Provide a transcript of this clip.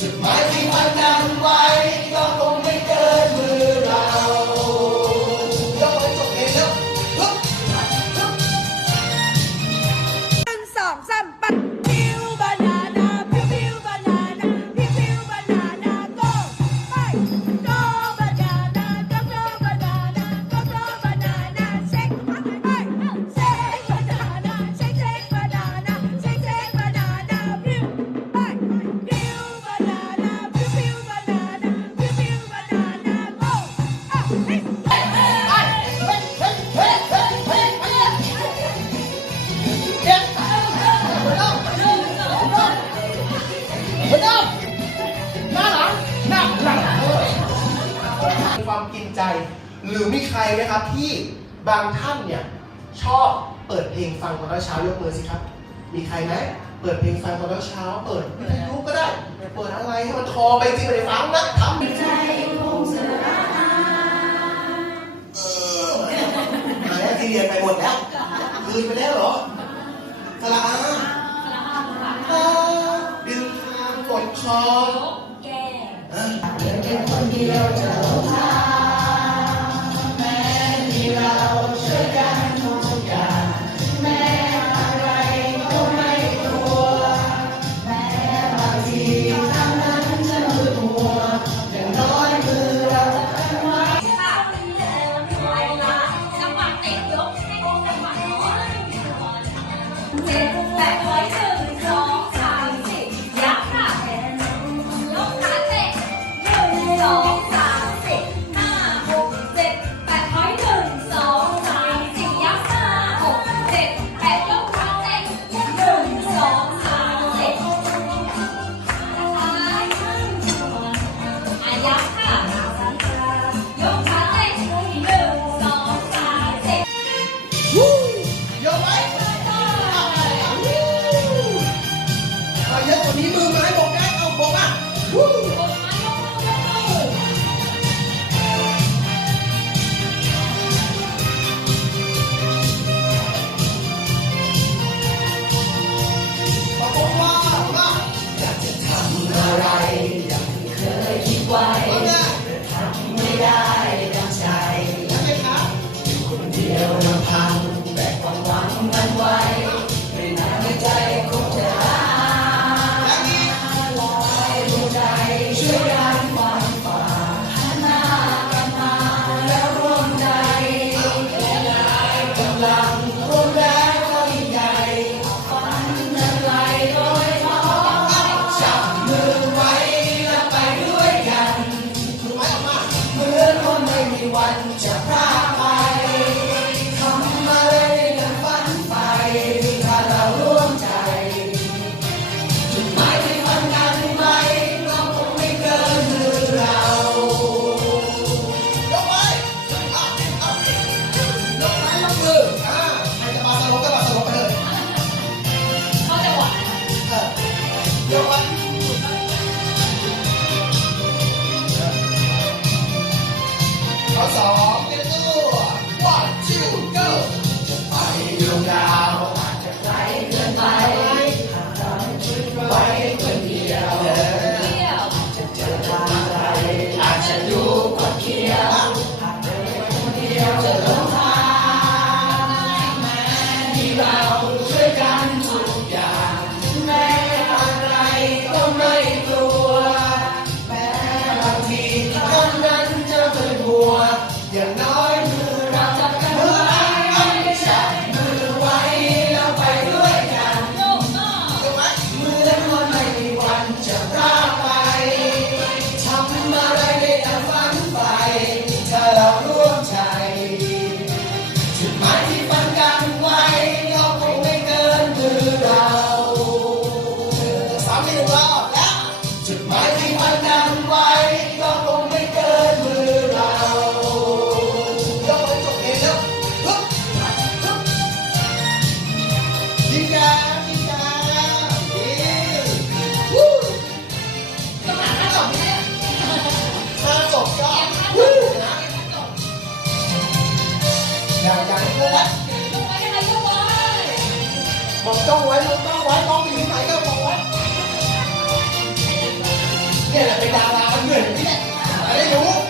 จุด ความกินใจ หรือมีใครไหมครับที่บางท่านเนี่ยชอบเปิดเพลงฟังตอนเช้ายกมือสิครับ มีใครไหมเปิดเพลงฟังตอนเช้า เปิดวิทยุก็ได้เปิดอะไรให้มันคอไปจริงไม่ได้ฟังนะทำใจคงสระอาเออหายที่เรียนไปหมดแล้วคืนไปแล้วเหรอสระอาอาดึงคางกดคอแกอะจัง yeah. องจ้องไว้มองจ้องไว้มองไปที่ไหนก็มองไว้เนี่ยแหละเป็นดาราเหมือนนี่แหละไม่รู้